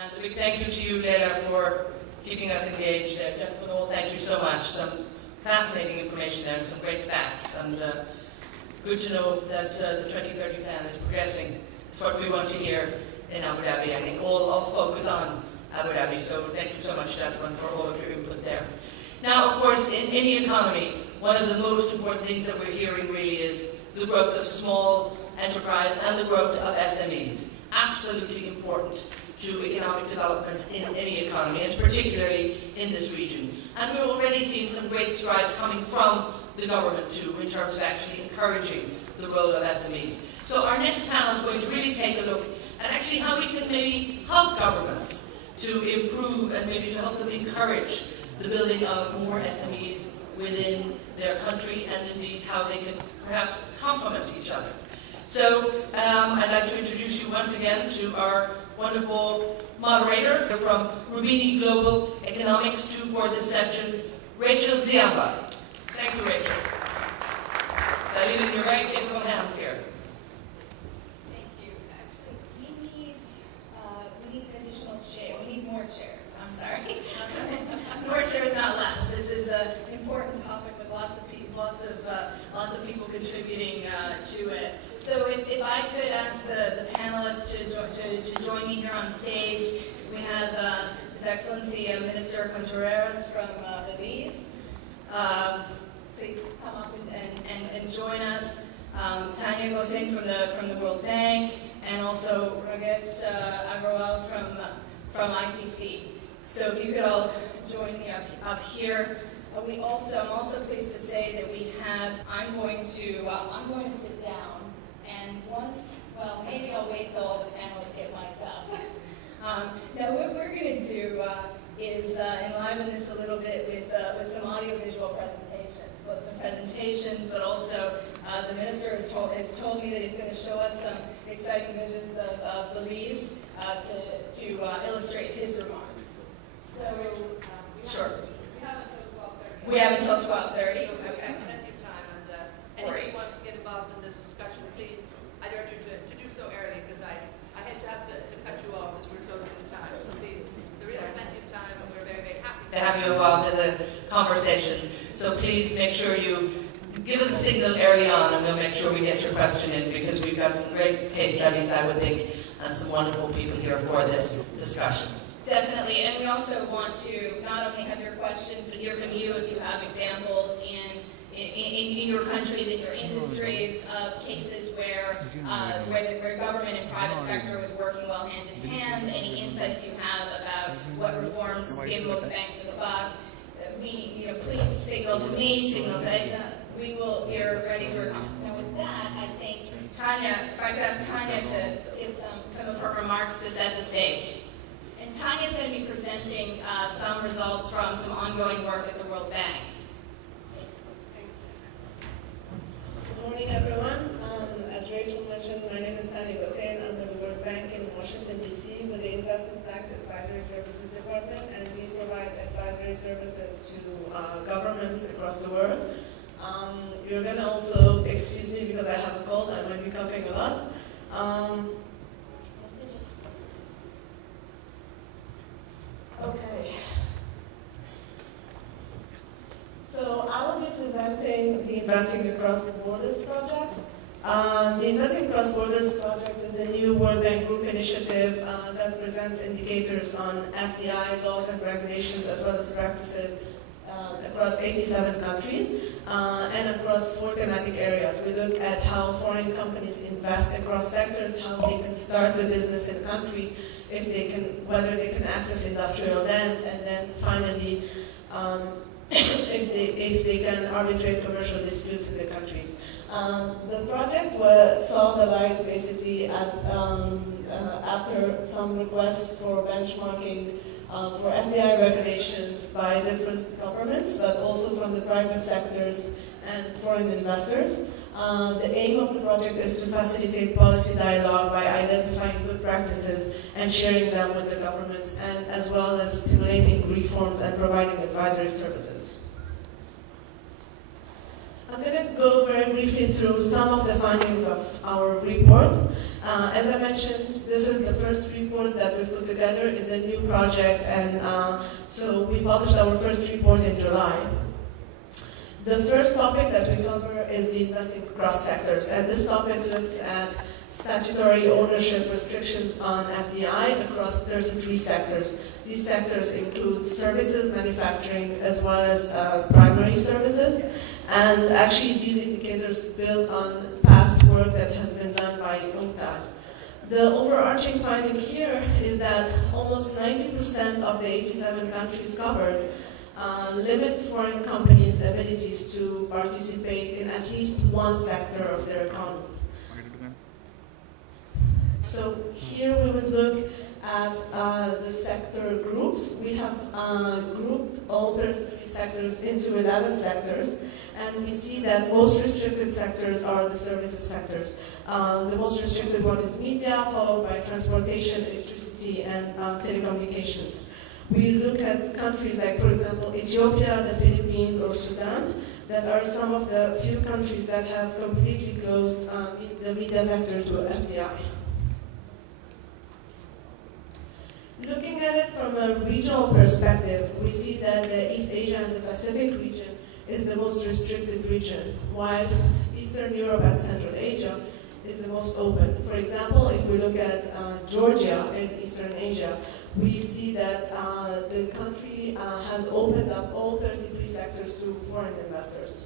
And a big thank you to you, Leila, for keeping us engaged. Gentlemen all, thank you so much. Some fascinating information there and some great facts. And good to know that the 2030 plan is progressing. It's what we want to hear in Abu Dhabi. I think all focus on Abu Dhabi. So thank you so much, gentlemen, for all of your input there. Now, of course, in any economy, one of the most important things that we're hearing really is the growth of small enterprise and the growth of SMEs. Absolutely important to economic development in any economy, and particularly in this region. And we're already seeing some great strides coming from the government too, in terms of actually encouraging the role of SMEs. So our next panel is going to really take a look at actually how we can maybe help governments to improve and maybe to help them encourage the building of more SMEs within their country, and indeed how they can perhaps complement each other. So I'd like to introduce you once again to our wonderful moderator from Roubini Global Economics for this section, Rachel Ziamba. Thank you, Rachel. I leave it in your very capable hands here. Thank you. Actually, we need an additional chair. We need more chairs. I'm sorry. More chairs, not less. This is an important topic with lots of people contributing to it. So if I could ask the panelists to join me here on stage, we have His Excellency Minister Contreras from Belize. Please come up and join us. Tanya Gosing from the World Bank, and also Rajesh Agrawal from ITC. So if you could all join me up here. I'm also pleased to say that we have, I'm going to sit down, and maybe I'll wait till all the panelists get mic'd up. Now what we're going to do is enliven this a little bit with some audiovisual presentations, both some presentations, but also the minister has told me that he's going to show us some exciting visions of Belize to illustrate his remarks. So, sure. We have until 12:30. Okay. Plenty of time, and anyone who wants to get involved in this discussion, please, I'd urge you to do so early, because I hate to have to cut you off as we're closing the time. So please, there is plenty of time, and we're very, very happy to have you involved in the conversation. So please make sure you give us a signal early on, and we'll make sure we get your question in, because we've got some great case studies, I would think, and some wonderful people here for this discussion. Definitely, and we also want to not only have your questions, but hear from you if you have examples in your countries, in your industries, of cases where government and private sector was working well hand in hand. Any insights you have about what reforms give most bang for the buck, please signal to me, signal to Edna. We are ready for comments. Now, with that, I think Tanya, if I could ask Tanya to give some of her remarks to set the stage. And Tanya is going to be presenting some results from some ongoing work at the World Bank. Good morning, everyone. As Rachel mentioned, my name is Tanya Gosing. I'm with the World Bank in Washington, D.C. with the Investment Bank Advisory Services Department, and we provide advisory services to governments across the world. You're going to also excuse me because I have a cold. I might be coughing a lot. Okay. So I will be presenting the Investing Across the Borders project. The Investing Across Borders project is a new World Bank Group initiative that presents indicators on FDI laws and regulations, as well as practices across 87 countries and across 4 thematic areas. We look at how foreign companies invest across sectors, how they can start a business in a country, whether they can access industrial land, and then finally, if they can arbitrate commercial disputes in the countries. The project saw the light basically after some requests for benchmarking for FDI regulations by different governments, but also from the private sectors and foreign investors. The aim of the project is to facilitate policy dialogue by identifying good practices and sharing them with the governments, and as well as stimulating reforms and providing advisory services. I'm going to go very briefly through some of the findings of our report. As I mentioned, this is the first report that we put together. It's a new project, and so we published our first report in July. The first topic that we cover is the investing across sectors, and this topic looks at statutory ownership restrictions on FDI across 33 sectors. These sectors include services, manufacturing, as well as primary services. And actually, these indicators build on past work that has been done by UNCTAD. The overarching finding here is that almost 90% of the 87 countries covered limit foreign companies' abilities to participate in at least one sector of their economy. So here we would look at the sector groups. We have grouped all 33 sectors into 11 sectors, and we see that most restricted sectors are the services sectors. The most restricted one is media, followed by transportation, electricity, and telecommunications. We look at countries like, for example, Ethiopia, the Philippines, or Sudan, that are some of the few countries that have completely closed the media sector to FDI. Looking at it from a regional perspective, we see that the East Asia and the Pacific region is the most restricted region, while Eastern Europe and Central Asia is the most open. For example, if we look at Georgia in Eastern Asia, we see that the country has opened up all 33 sectors to foreign investors.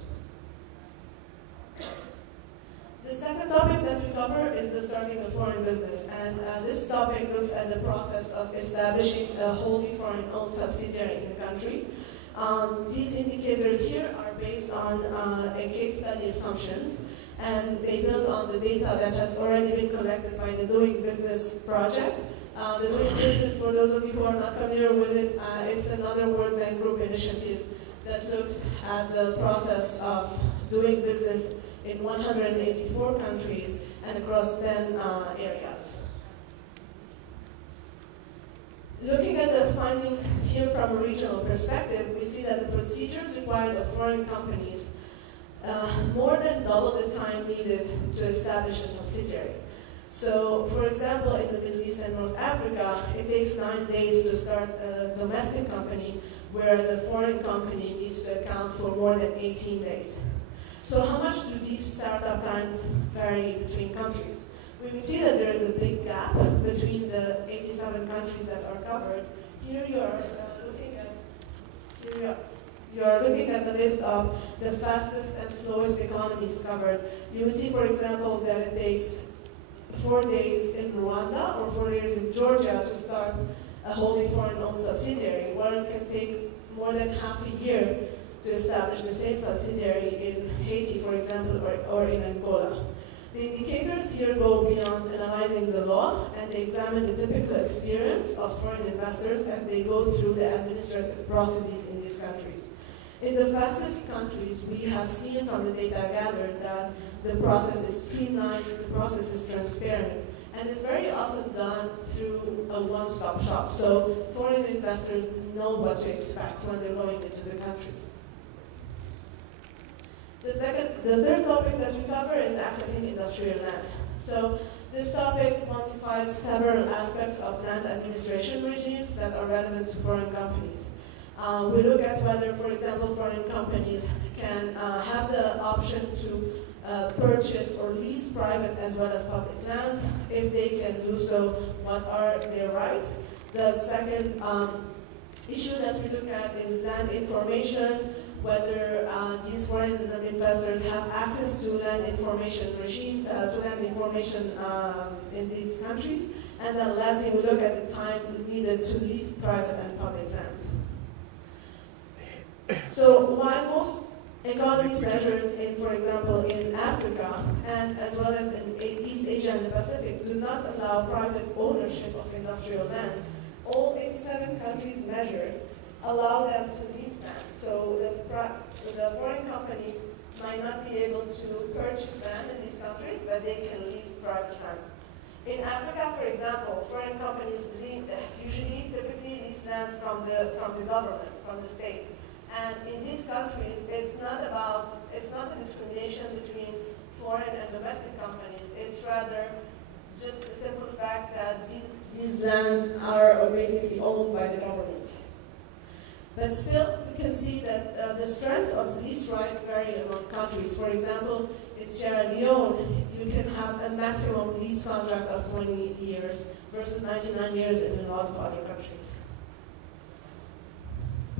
The second topic that we cover is the starting of foreign business, and this topic looks at the process of establishing a wholly foreign-owned subsidiary in the country. These indicators here are based on a case study assumptions, and they build on the data that has already been collected by the Doing Business project. The Doing Business, for those of you who are not familiar with it, it's another World Bank Group initiative that looks at the process of doing business in 184 countries and across 10 areas. Looking at the findings here from a regional perspective, we see that the procedures required of foreign companies more than double the time needed to establish a subsidiary. So, for example, in the Middle East and North Africa, it takes 9 days to start a domestic company, whereas a foreign company needs to account for more than 18 days. So how much do these startup times vary between countries? We can see that there is a big gap between the 87 countries that are covered. Here you are looking at the list of the fastest and slowest economies covered. You would see, for example, that it takes 4 days in Rwanda or 4 days in Georgia to start a wholly foreign-owned subsidiary, while it can take more than half a year to establish the same subsidiary in Haiti, for example, or in Angola. The indicators here go beyond analyzing the law, and they examine the typical experience of foreign investors as they go through the administrative processes in these countries. In the fastest countries, we have seen from the data gathered that the process is streamlined, the process is transparent, and it's very often done through a one-stop shop. So foreign investors know what to expect when they're going into the country. The third topic that we cover is accessing industrial land. So this topic quantifies several aspects of land administration regimes that are relevant to foreign companies. We look at whether, for example, foreign companies can have the option to purchase or lease private as well as public lands. If they can do so, what are their rights? The second issue that we look at is land information, whether these foreign investors have access to land information regime, to land information in these countries. And then lastly, we look at the time needed to lease private and public land. So while most economies measured in, for example, in Africa and as well as in East Asia and the Pacific do not allow private ownership of industrial land, all 87 countries measured allow them to lease land. So the foreign company might not be able to purchase land in these countries, but they can lease private land. In Africa, for example, foreign companies typically lease land from the government, from the state. And in these countries, it's not a discrimination between foreign and domestic companies. It's rather just the simple fact that these lands are basically owned by the government. But still, we can see that the strength of lease rights vary among countries. For example, in Sierra Leone, you can have a maximum lease contract of 20 years versus 99 years in a lot of other countries.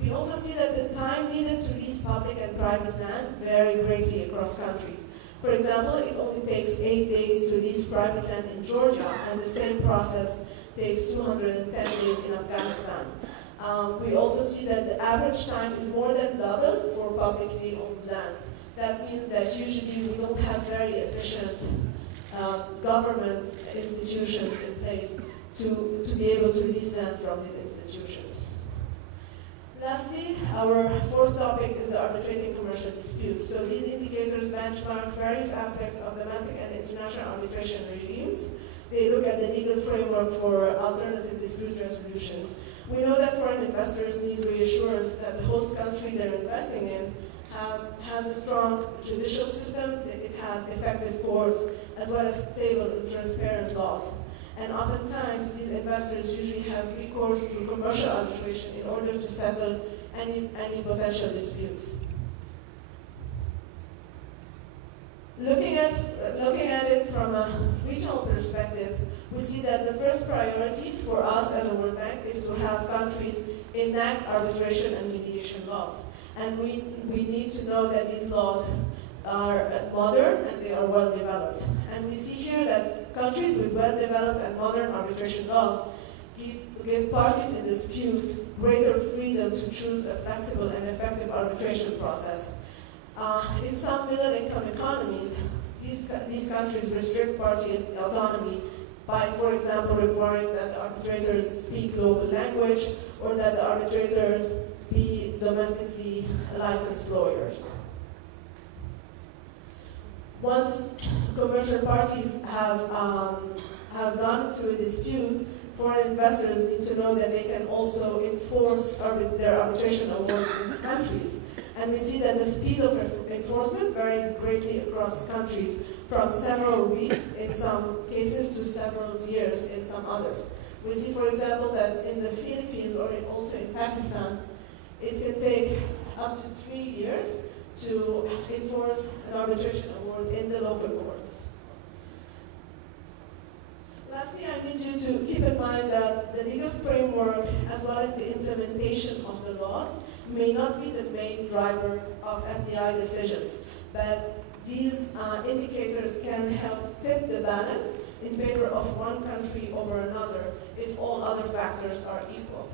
We also see that the time needed to lease public and private land vary greatly across countries. For example, it only takes 8 days to lease private land in Georgia, and the same process takes 210 days in Afghanistan. We also see that the average time is more than double for publicly owned land. That means that usually we don't have very efficient government institutions in place to be able to lease land from these institutions. Lastly, our fourth topic is the arbitrating commercial disputes. So these indicators benchmark various aspects of domestic and international arbitration regimes. They look at the legal framework for alternative dispute resolutions. We know that foreign investors need reassurance that the host country they're investing in has a strong judicial system, it has effective courts, as well as stable and transparent laws. And oftentimes, these investors usually have recourse to commercial arbitration in order to settle any potential disputes. Looking at it from a regional perspective, we see that the first priority for us as a World Bank is to have countries enact arbitration and mediation laws. And we need to know that these laws are modern and they are well developed. And we see here that countries with well developed and modern arbitration laws give parties in dispute greater freedom to choose a flexible and effective arbitration process. In some middle-income economies, these countries restrict party autonomy by, for example, requiring that the arbitrators speak local language or that the arbitrators be domestically licensed lawyers. Once commercial parties have gone into a dispute, foreign investors need to know that they can also enforce their arbitration awards in the countries. And we see that the speed of enforcement varies greatly across countries, from several weeks in some cases to several years in some others. We see, for example, that in the Philippines or also in Pakistan, it can take up to 3 years to enforce an arbitration award in the local courts. Lastly, I need you to keep in mind that the legal framework, as well as the implementation of the laws, may not be the main driver of FDI decisions, but these indicators can help tip the balance in favor of one country over another if all other factors are equal.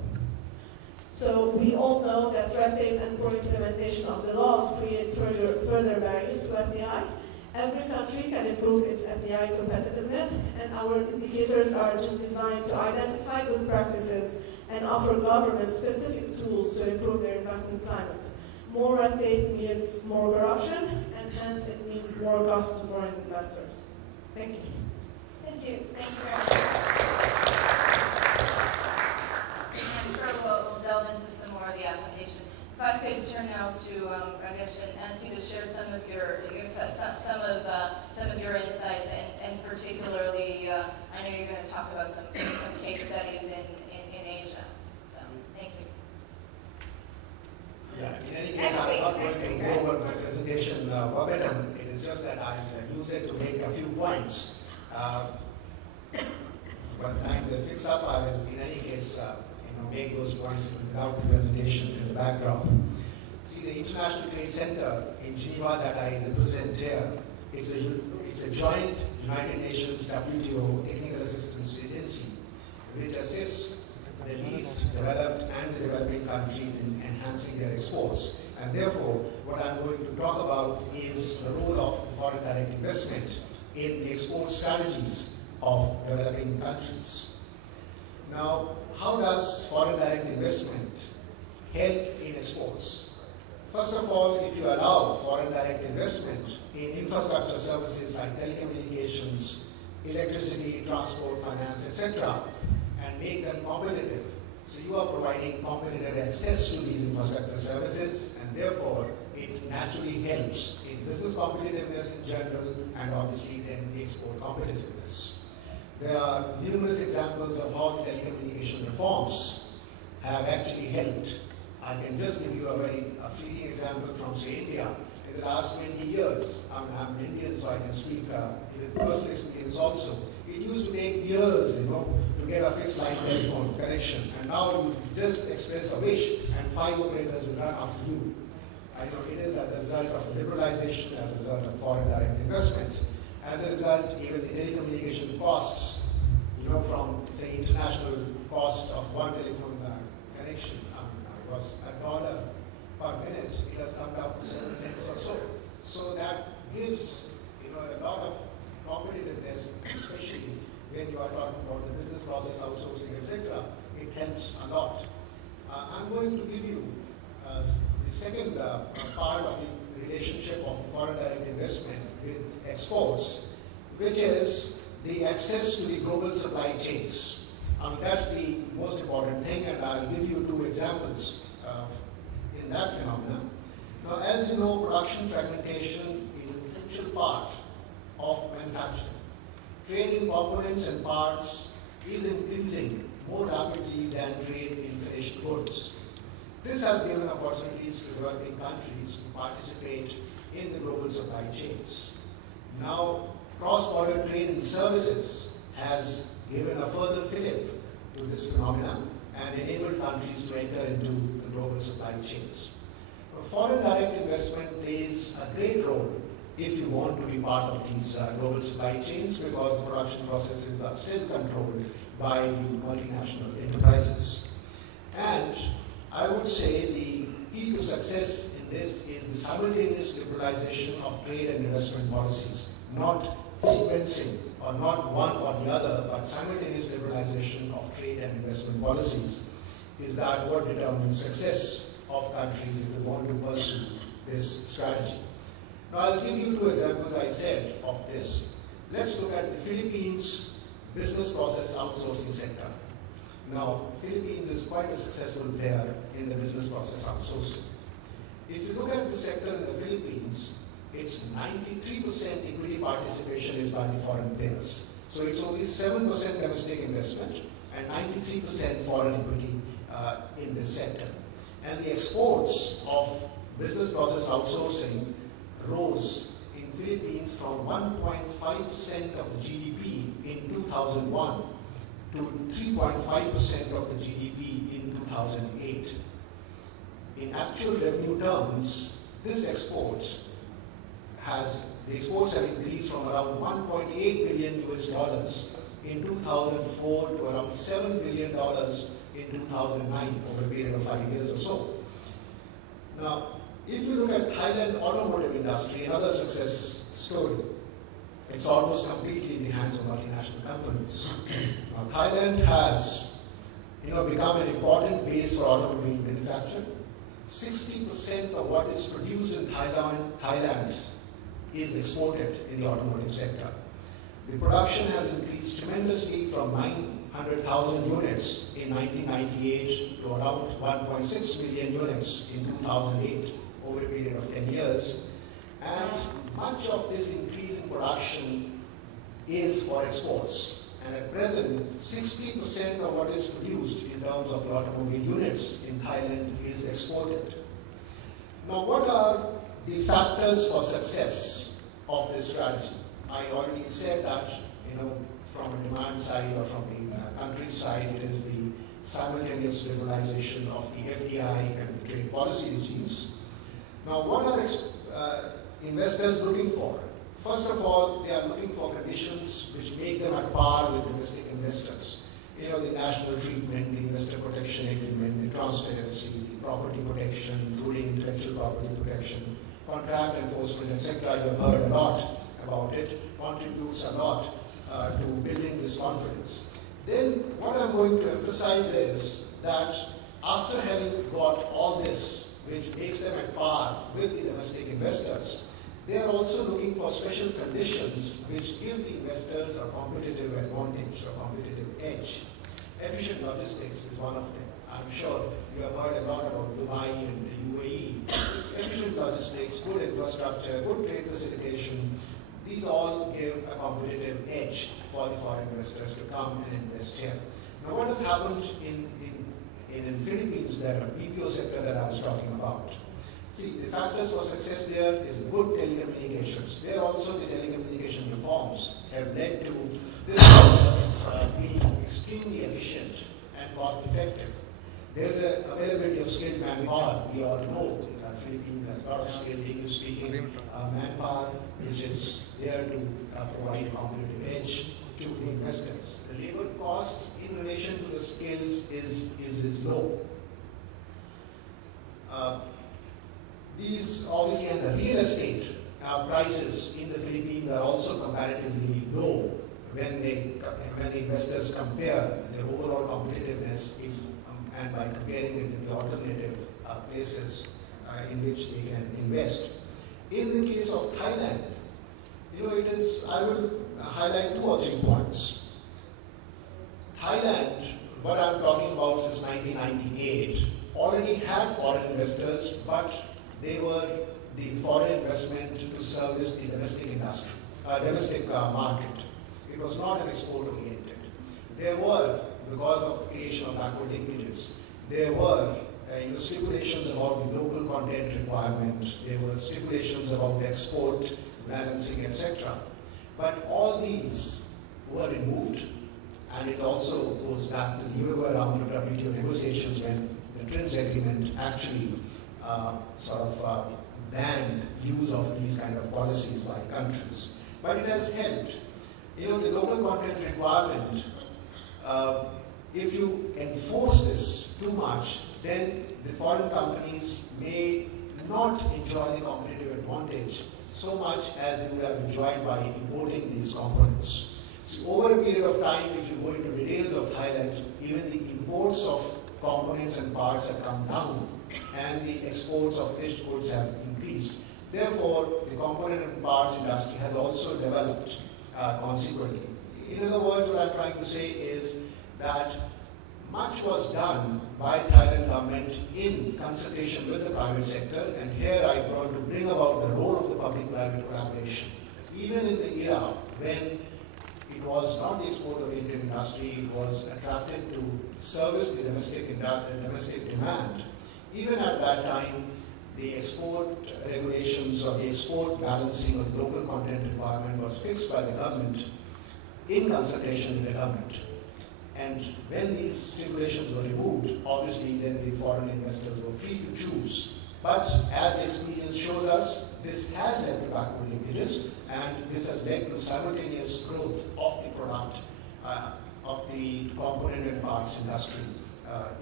So we all know that red tape and poor implementation of the laws create further barriers to FDI. Every country can improve its FDI competitiveness, and our indicators are just designed to identify good practices and offer governments specific tools to improve their investment climate. More red tape means more corruption, and hence it means more cost to foreign investors. Thank you. Thank you. Thank you very much. I'm sure we'll delve into some more of the application. If I could turn now to Ragesh and ask you to share some of your insights, and particularly, I know you're going to talk about some case studies in Asia. So, thank you. Yeah, in any case, I'm not going to go over my presentation verbatim. It is just that I'll use it to make a few points. By the time they fix up, I will, in any case, make those points without the presentation in the background. See, the International Trade Center in Geneva that I represent here, it's a joint United Nations WTO Technical Assistance Agency, which assists the least developed and the developing countries in enhancing their exports. And therefore, what I'm going to talk about is the role of foreign direct investment in the export strategies of developing countries. Now, how does foreign direct investment help in exports? First of all, if you allow foreign direct investment in infrastructure services like telecommunications, electricity, transport, finance, etc., and make them competitive So you are providing competitive access to these infrastructure services, and therefore it naturally helps in business competitiveness in general, and obviously then the export competitiveness. There are numerous examples of how the telecommunication reforms have actually helped. I can just give you a fleeting example from, say, India. In the last 20 years, I'm an Indian, so I can speak with personal experience also. It used to take years, to get a fixed line telephone connection, and now you just express a wish, and 5 operators will run after you. I know it is as a result of the liberalization, as a result of foreign direct investment. As a result, even the telecommunication costs, from, say, international cost of one telephone connection was $1 per minute. It has come down to 7 cents or so. So that gives, a lot of competitiveness, especially when you are talking about the business process outsourcing, etc. It helps a lot. I'm going to give you the second part of the relationship of the foreign direct investment with exports, which is the access to the global supply chains. That's the most important thing, and I'll give you 2 examples in that phenomenon. Now, as you know, production fragmentation is an essential part of manufacturing. Trade in components and parts is increasing more rapidly than trade in finished goods. This has given opportunities to developing countries to participate in the global supply chains. Now, cross-border trade in services has given a further fillip to this phenomenon and enabled countries to enter into the global supply chains. Foreign direct investment plays a great role if you want to be part of these global supply chains, because the production processes are still controlled by the multinational enterprises. And I would say the key to success in this is the simultaneous liberalization of trade and investment policies, not sequencing, or not one or the other, but simultaneous liberalization of trade and investment policies. Is that what determines success of countries if they want to pursue this strategy? Now, I'll give you 2 examples, I said, of this. Let's look at the Philippines business process outsourcing sector. Now, Philippines is quite a successful player in the business process outsourcing. If you look at the sector in the Philippines, it's 93% equity participation is by the foreign players. So it's only 7% domestic investment and 93% foreign equity in this sector. And the exports of business process outsourcing rose in Philippines from 1.5% of the GDP in 2001 to 3.5% of the GDP in 2008. In actual revenue terms, the exports have increased from around $1.8 billion in 2004 to around $7 billion in 2009, over a period of 5 years or so. Now, if you look at Thailand automotive industry, another success story, it's almost completely in the hands of multinational companies. Now, Thailand has become an important base for automobile manufacturing. 60% of what is produced in Thailand is exported in the automotive sector. The production has increased tremendously from 900,000 units in 1998 to around 1.6 million units in 2008, over a period of 10 years. And much of this increase in production is for exports. And at present, 60% of what is produced in terms of the automobile units in Thailand is exported. Now, what are the factors for success of this strategy? I already said that, from a demand side or from the country side, it is the simultaneous liberalization of the FDI and the trade policy regimes. Now, what are investors looking for? First of all, they are looking for conditions which make them at par with domestic investors. The national treatment, the investor protection agreement, the transparency, the property protection, including intellectual property protection, contract enforcement, etc. You have heard a lot about it, contributes a lot to building this confidence. Then what I'm going to emphasize is that after having got all this, which makes them at par with the domestic investors, they are also looking for special conditions which give the investors a competitive advantage, a competitive edge. Efficient logistics is one of them. I'm sure you have heard a lot about Dubai and UAE. Efficient logistics, good infrastructure, good trade facilitation, these all give a competitive edge for the foreign investors to come and invest here. Now what has happened in Philippines, the BPO sector that I was talking about? See, the factors for success there is good telecommunications. There also the telecommunication reforms have led to this being extremely efficient and cost effective. There's an availability of skilled manpower. We all know that Philippines has a lot of skilled English-speaking manpower, which is there to provide a competitive edge to the investors. The labor costs in relation to the skills is low. These obviously, and the real estate prices in the Philippines are also comparatively low when the investors compare their overall competitiveness and by comparing it with the alternative places in which they can invest. In the case of Thailand, I will highlight 2 or 3 points. Thailand, what I'm talking about since 1998, already had foreign investors, but they were the foreign investment to service the domestic industry, domestic market. It was not an export oriented. There were, because of the creation of backward linkages, there were stipulations about the local content requirement, there were stipulations about export, balancing, etc. But all these were removed, and it also goes back to the Uruguay round of WTO negotiations when the TRIMS agreement actually banned use of these kind of policies by countries. But it has helped. The local content requirement, if you enforce this too much, then the foreign companies may not enjoy the competitive advantage so much as they would have enjoyed by importing these components. See, over a period of time, if you go into details of Thailand, even the imports of components and parts have come down, and the exports of finished goods have increased. Therefore, the component and parts industry has also developed consequently. In other words, what I'm trying to say is that much was done by the Thailand government in consultation with the private sector, and here I want to bring about the role of the public-private collaboration. Even in the era when it was not the export-oriented industry, it was attracted to service the domestic demand. Even at that time, the export regulations or the export balancing of the local content requirement was fixed by the government in consultation with the government. And when these stipulations were removed, obviously then the foreign investors were free to choose. But as the experience shows us, this has led to backward linkages, and this has led to simultaneous growth of the product, of the component and parts industry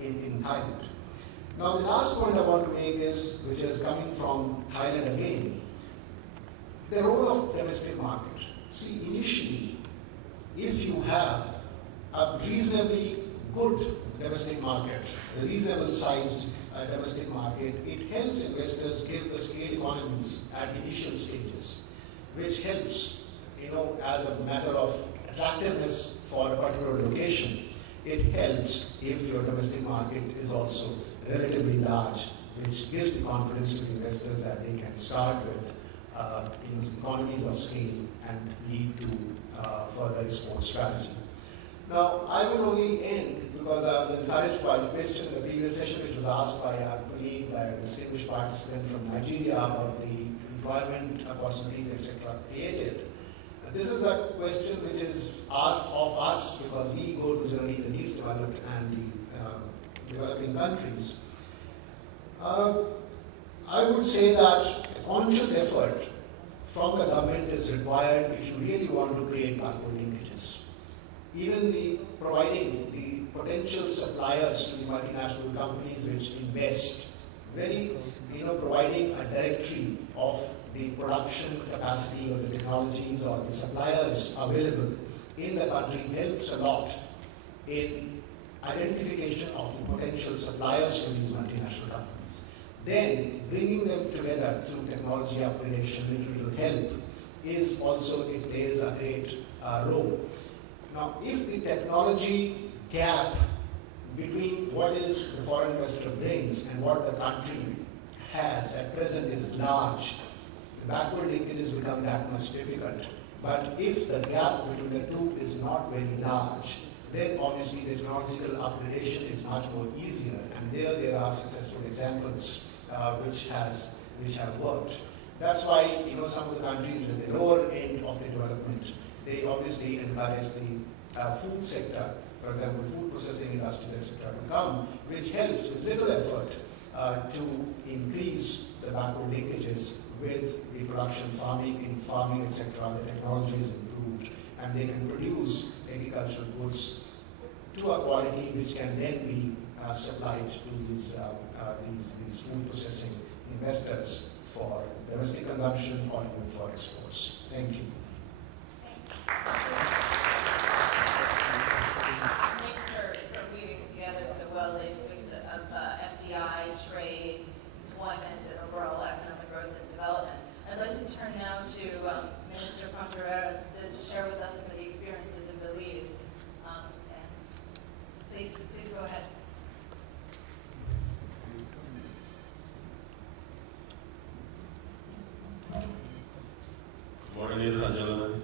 in Thailand. Now the last point I want to make is, which is coming from Thailand again, the role of the domestic market. See, initially, if you have a reasonably good domestic market, a reasonable sized domestic market, it helps investors give the scale economies at the initial stages, which helps, as a matter of attractiveness for a particular location. It helps if your domestic market is also relatively large, which gives the confidence to the investors that they can start with economies of scale and lead to further export strategy. Now, I will only end because I was encouraged by the question in the previous session, which was asked by our colleague, by a distinguished participant from Nigeria about the employment opportunities, etc. created. This is a question which is asked of us because we go to generally the least developed and the developing countries. I would say that a conscious effort from the government is required if you really want to create backward linkages. Even providing the potential suppliers to the multinational companies which invest, providing a directory of the production capacity or the technologies or the suppliers available in the country helps a lot in identification of the potential suppliers to these multinational companies. Then bringing them together through technology upgradation, which will help, is also, it plays a great role. Now, if the technology gap between what is the foreign investor brings and what the country has at present is large. The backward linkages become that much difficult. But if the gap between the two is not very large, then obviously the technological upgradation is much more easier. And there are successful examples which have worked. That's why some of the countries at the lower end of the development, they obviously encourage the food sector, for example, food processing industries, etc., to come, which helps with little effort to increase the backward linkages with the production, farming, etc. The technology is improved, and they can produce agricultural goods to a quality which can then be supplied to these food processing investors for domestic consumption or even for exports. Thank you. Thank you for weaving together so well these mix of FDI, trade, employment, and overall economic growth and development. I'd like to turn now to Minister Contreras to share with us some of the experiences in Belize. And please go ahead. Good morning, ladies and gentlemen.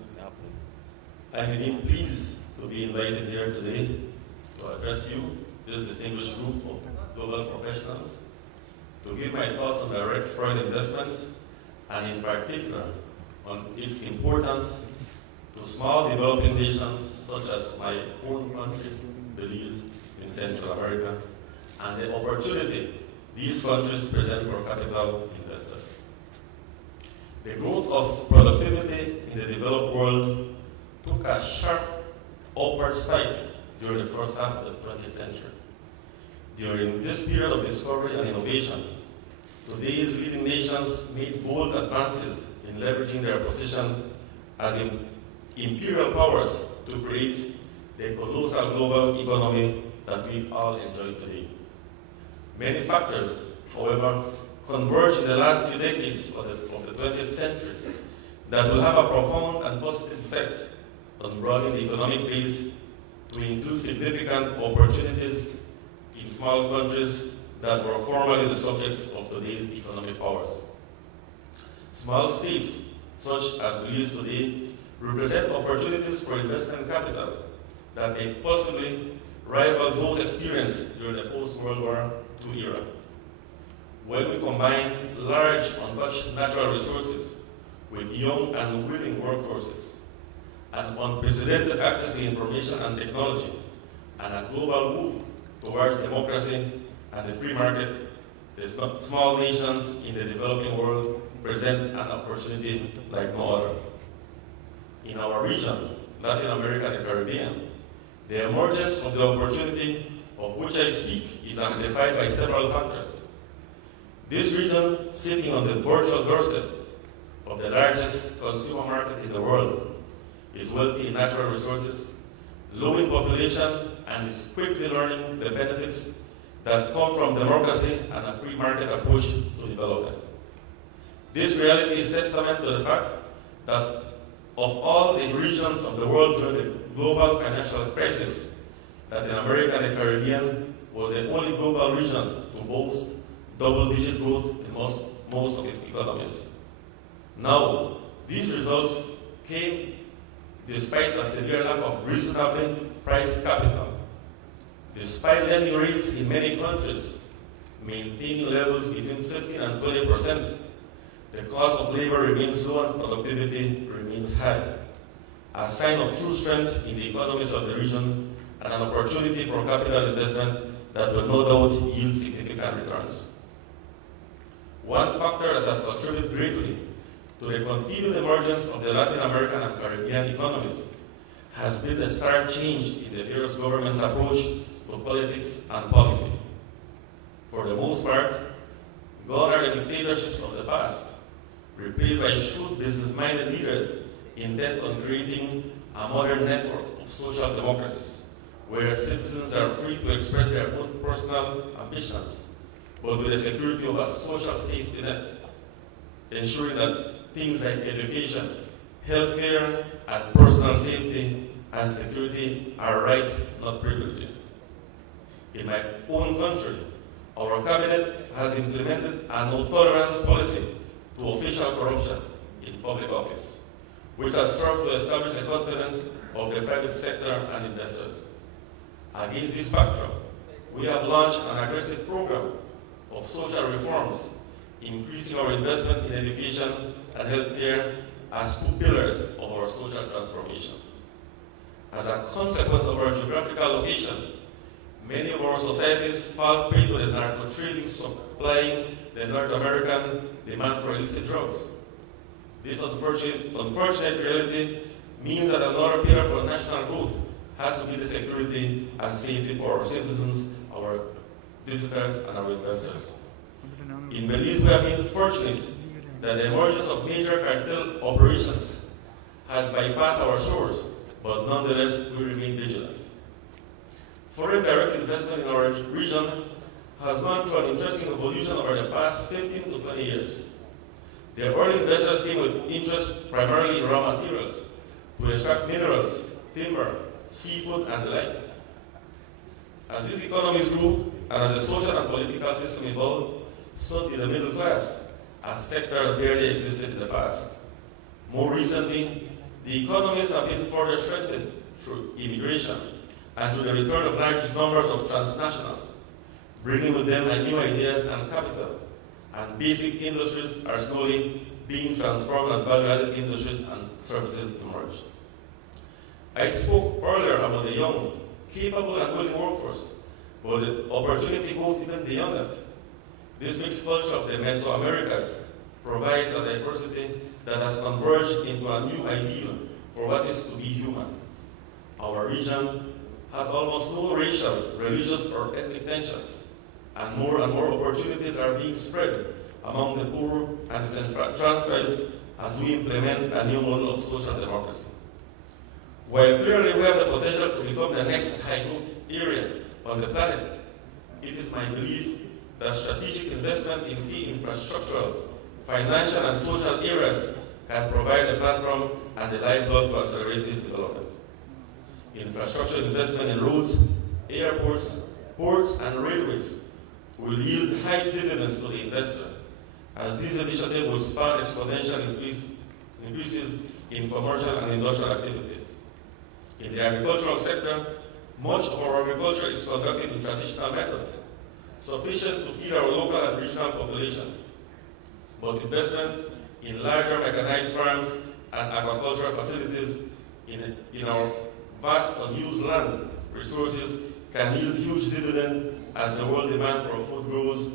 I'm indeed pleased to be invited here today to address you, this distinguished group of global professionals, to give my thoughts on direct foreign investments, and in particular on its importance to small developing nations such as my own country, Belize, in Central America, and the opportunity these countries present for capital investors. The growth of productivity in the developed world took a sharp upward spike during the first half of the 20th century. During this period of discovery and innovation, today's leading nations made bold advances in leveraging their position as imperial powers to create the colossal global economy that we all enjoy today. Many factors, however, converged in the last few decades of the 20th century that will have a profound and positive effect on broadening the economic base to include significant opportunities in small countries that were formerly the subjects of today's economic powers. Small states, such as Belize today, represent opportunities for investment capital that may possibly rival those experienced during the post-World War II era. When we combine large untouched natural resources with young and willing workforces, and unprecedented access to information and technology, and a global move towards democracy and the free market, the small nations in the developing world present an opportunity like no other. In our region, Latin America and the Caribbean, the emergence of the opportunity of which I speak is amplified by several factors. This region, sitting on the virtual doorstep of the largest consumer market in the world, is wealthy in natural resources, low in population, and is quickly learning the benefits that come from democracy and a free market approach to development. This reality is testament to the fact that of all the regions of the world during the global financial crisis, Latin America and the Caribbean was the only global region to boast double-digit growth in most of its economies. Now, these results came despite a severe lack of reasonably priced capital. Despite lending rates in many countries maintaining levels between 15 and 20%, the cost of labor remains low and productivity remains high, a sign of true strength in the economies of the region and an opportunity for capital investment that will no doubt yield significant returns. One factor that has contributed greatly to the continued emergence of the Latin American and Caribbean economies has been a stark change in the various governments' approach to politics and policy. For the most part, gone are the dictatorships of the past, replaced by shrewd business-minded leaders intent on creating a modern network of social democracies, where citizens are free to express their own personal ambitions, but with the security of a social safety net, ensuring that things like education, healthcare, and personal safety and security are rights, not privileges. In my own country, our cabinet has implemented a no-tolerance policy to official corruption in public office, which has served to establish the confidence of the private sector and investors. Against this backdrop, we have launched an aggressive program of social reforms, increasing our investment in education and healthcare as 2 pillars of our social transformation. As a consequence of our geographical location, many of our societies fall prey to the narco trading supplying the North American demand for illicit drugs. This unfortunate reality means that another pillar for national growth has to be the security and safety for our citizens, our visitors, and our investors. In Belize, we have been fortunate that the emergence of major cartel operations has bypassed our shores, but nonetheless, we remain vigilant. Foreign direct investment in our region has gone through an interesting evolution over the past 15 to 20 years. The early investors came with interest primarily in raw materials to extract minerals, timber, seafood, and the like. As these economies grew and as the social and political system evolved, so did the middle class, a sector that barely existed in the past. More recently, the economies have been further strengthened through immigration and through the return of large numbers of transnationals, bringing with them new ideas and capital, and basic industries are slowly being transformed as value-added industries and services emerge. I spoke earlier about the young, capable and willing workforce, but the opportunity goes even beyond that. This mixed culture of the Mesoamericas provides a diversity that has converged into a new ideal for what is to be human. Our region has almost no racial, religious, or ethnic tensions, and more opportunities are being spread among the poor and disenfranchised as we implement a new model of social democracy. While clearly we have the potential to become the next high-growth area on the planet, it is my belief that strategic investment in key infrastructural, financial, and social areas can provide the platform and the lifeblood to accelerate this development. Infrastructure investment in roads, airports, ports, and railways will yield high dividends to the investor, as this initiative will spawn exponential increases in commercial and industrial activities. In the agricultural sector, much of our agriculture is conducted in traditional methods, sufficient to feed our local and regional population. But investment in larger mechanized farms and agricultural facilities in our vast unused land resources can yield huge dividends as the world demand for food grows